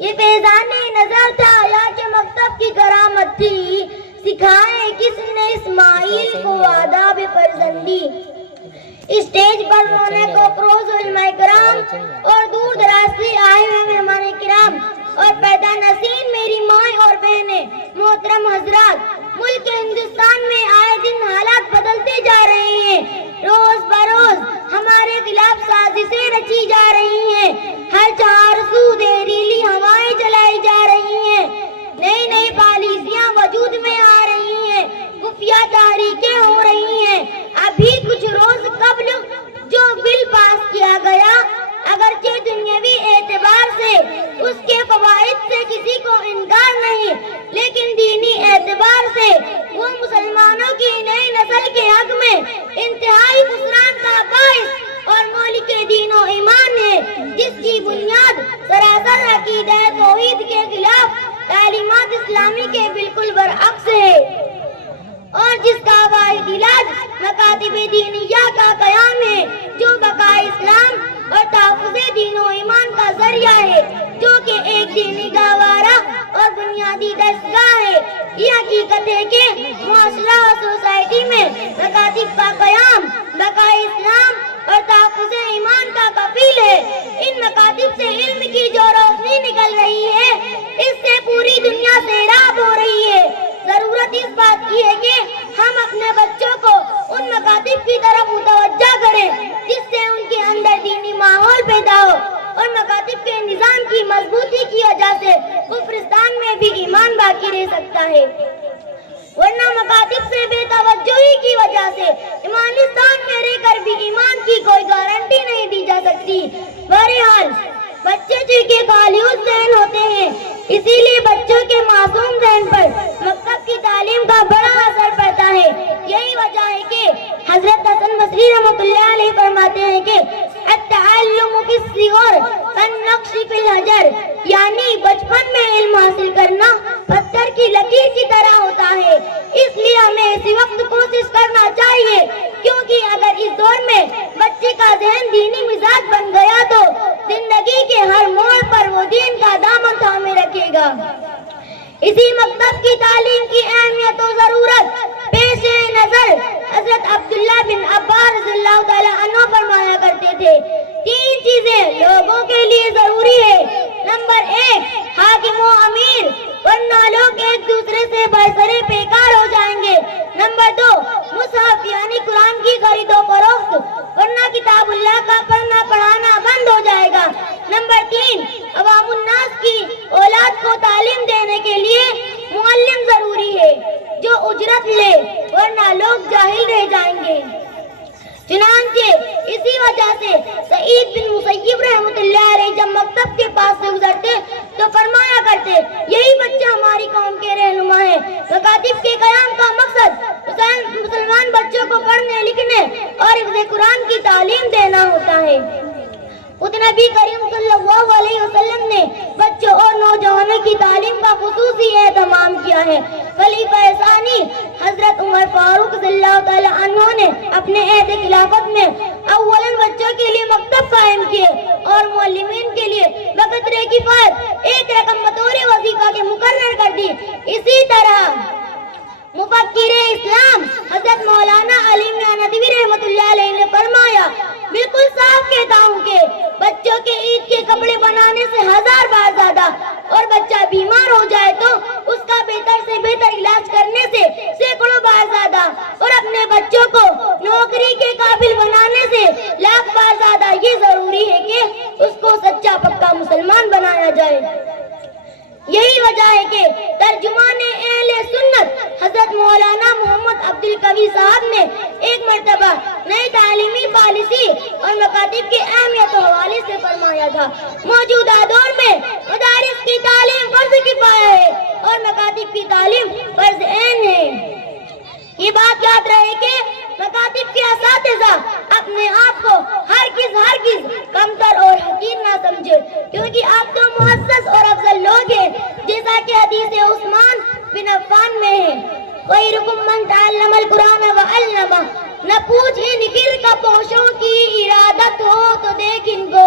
یہ فیضان نظر تھا یا کہ مکتب کی کرامت تھی، سکھائے کس نے اسماعیل کو آداب فرزندی۔ اسٹیج پر رونق و افروز علماء کرام اور دور دراز سے آئے ہوئے مہمان کرام اور پیدا نشین میری مائیں اور بہنیں، محترم حضرات، ملک ہندوستان میں آئے دن حالات بدلتے جا رہے ہیں، روز بروز ہمارے خلاف سازشیں رچی جا رہی ہیں، ہر چہار سو زہریلی ہوائیں چلائی جا رہی ہیں، نئی نئی پالیسیاں وجود میں آ رہی ہیں، خفیہ تحریکیں ہو رہی ہیں۔ ابھی کچھ روز قبل جو بل پاس کیا گیا، اگرچہ دنیاوی اعتبار سے اس کے فوائد سے کسی کو انکار نہیں، لیکن دینی اعتبار سے وہ مسلمانوں کی نئی نسل کے حق میں انتہائی خسران کا باعث اور مولک دین و ایمان ہے، جس کی بنیاد سراسر عقیدہ توحید کے خلاف تعلیمات اسلامی کے بالکل برعکس ہے، اور جس کا واحد علاج مکاتب دینیہ کا قیام ہے، جو بقائے اسلام اور تحفظ دین و ایمان کا ذریعہ ہے، جو کہ ایک دینی گہوارہ اور بنیادی دستگاہ ہے۔ یہ حقیقت ہے کہ معاشرہ اور سوسائٹی میں مکاتب کا قیام بقائے اسلام اور تحفظ ایمان کا کفیل ہے۔ ان مکاتب سے علم کی جو روشنی نکل رہی ہے، اس سے پوری دنیا سیراب ہو رہی ہے۔ ضرورت اس بات کی ہے کہ ہم اپنے بچوں کو ان مکاتب کی طرف متوجہ کریں، جس سے ان کے اندر دینی ماحول پیدا ہو، اور مکاتب کے نظام کی مضبوطی کی وجہ سے کفرستان میں بھی ایمان باقی رہ سکتا ہے، ورنہ مکاتب سے بے توجہی کی وجہ سے ایمانستان میں رہ کر بھی ایمان کی کوئی گارنٹی نہیں دی جا سکتی۔ بہرحال بچے چونکہ خالص ذہن ہوتے ہیں، اسی لیے بچوں کے معصوم ذہن پر مکتب کی تعلیم کا بڑا اثر پڑتا ہے۔ یہی وجہ ہے کہ حضرت حسن بصری رحمۃ اللہ علیہ فرماتے ہیں کہ التعلم فی الصغر کالنقش فی الحجر، یعنی بچپن میں علم حاصل کرنا پتھر کی لکیر کی طرح ہوتا ہے۔ اس لیے ہمیں اسی وقت کوشش کرنا چاہیے، کیونکہ اگر اس دور میں بچے کا ذہن دینی مزاج بن گیا تو زندگی کے ہر موڑ پر وہ دین کا دامن تھامے رکھے گا۔ اسی مکتب کی تعلیم کی اہمیت و ضرورت پیش نظر حضرت عبداللہ بن عباس رضی اللہ تعالی عنہ فرمایا کرتے تھے، تین چیزیں لوگوں کے لیے ضروری ہے۔ نمبر 1 حاکم و امیر، ورنہ لوگ ایک دوسرے سے برسرے بیکار ہو جائیں گے۔ نمبر 2 مصحف یعنی قرآن کی خرید و فروخت، ورنہ کتاب اللہ کا پڑھنا پڑھانا بند ہو جائے گا۔ نمبر 3 عوام الناس کی اولاد کو تعلیم دینے کے لیے معلم ضروری ہے جو اجرت لے، ورنہ لوگ جاہل رہ جائیں گے۔ چنانچہ اسی وجہ سے سعید بن مسیب رحمۃ اللہ علیہ جب مکتب کے پاس سے گزرتے تو فرمایا کرتے، یہی بچہ ہماری قوم کے رہنما ہے۔ مکاتب کے قیام کا مقصد مسلمان بچوں کو پڑھنے لکھنے اور حفظ قرآن کی تعلیم دینا ہوتا ہے۔ خود نبی کریم صلی اللہ علیہ وسلم نے بچوں اور نوجوانوں کی تعلیم کا خصوصی اہتمام کیا ہے۔ خلیفہ ثانی حضرت عمر فاروق رضی اللہ تعالی عنہ نے اپنے عہد خلافت میں اولاً بچوں کے لیے مکتب قائم کیے اور معلمین کے لیے بقدر کفایت ایک رقم بطور وظیفہ کے مقرر کر دی۔ اسی طرح مفکر اسلام حضرت مولانا علی میاں ندوی رحمۃ اللہ علیہ نے فرمایا، بالکل صاف کہتا ہوں کہ بچوں کے عید کے کپڑے بنانے سے 1000 بار زیادہ، اور بچہ بیمار ہو جائے تو اس کا بہتر سے بہتر علاج کرنے سے سینکڑوں بار زیادہ، اور اپنے بچوں کو نوکری کے قابل بنانے سے 1,00,000 بار زیادہ یہ ضروری ہے کہ اس کو سچا پکا مسلمان بنایا جائے۔ یہی وجہ ہے کہ ترجمان اہل سنت حضرت مولانا محمد عبد القوی صاحب نے ایک مرتبہ نئی تعلیمی پالیسی اور مکاتب کی اہمیت و حوالے سے فرمایا تھا، موجودہ دور میں مدارس کی تعلیم فرض کفایہ ہے اور مکاتب کی تعلیم فرض عین ہے۔ یہ بات یاد رہے کہ مکاتب کے اساتذہ اپنے آپ کو ہرگز کمتر اور حقیر نہ سمجھے، کیونکہ آپ تو معزز اور افضل لوگ ہیں، جیسا کہ حدیث عثمان بن عفان میں ہے، خیرکم من تعلم القرآن وعلمہ، نہ پوچھ ان کل کا پوشوں کی ارادت ہو تو دیکھ ان کو،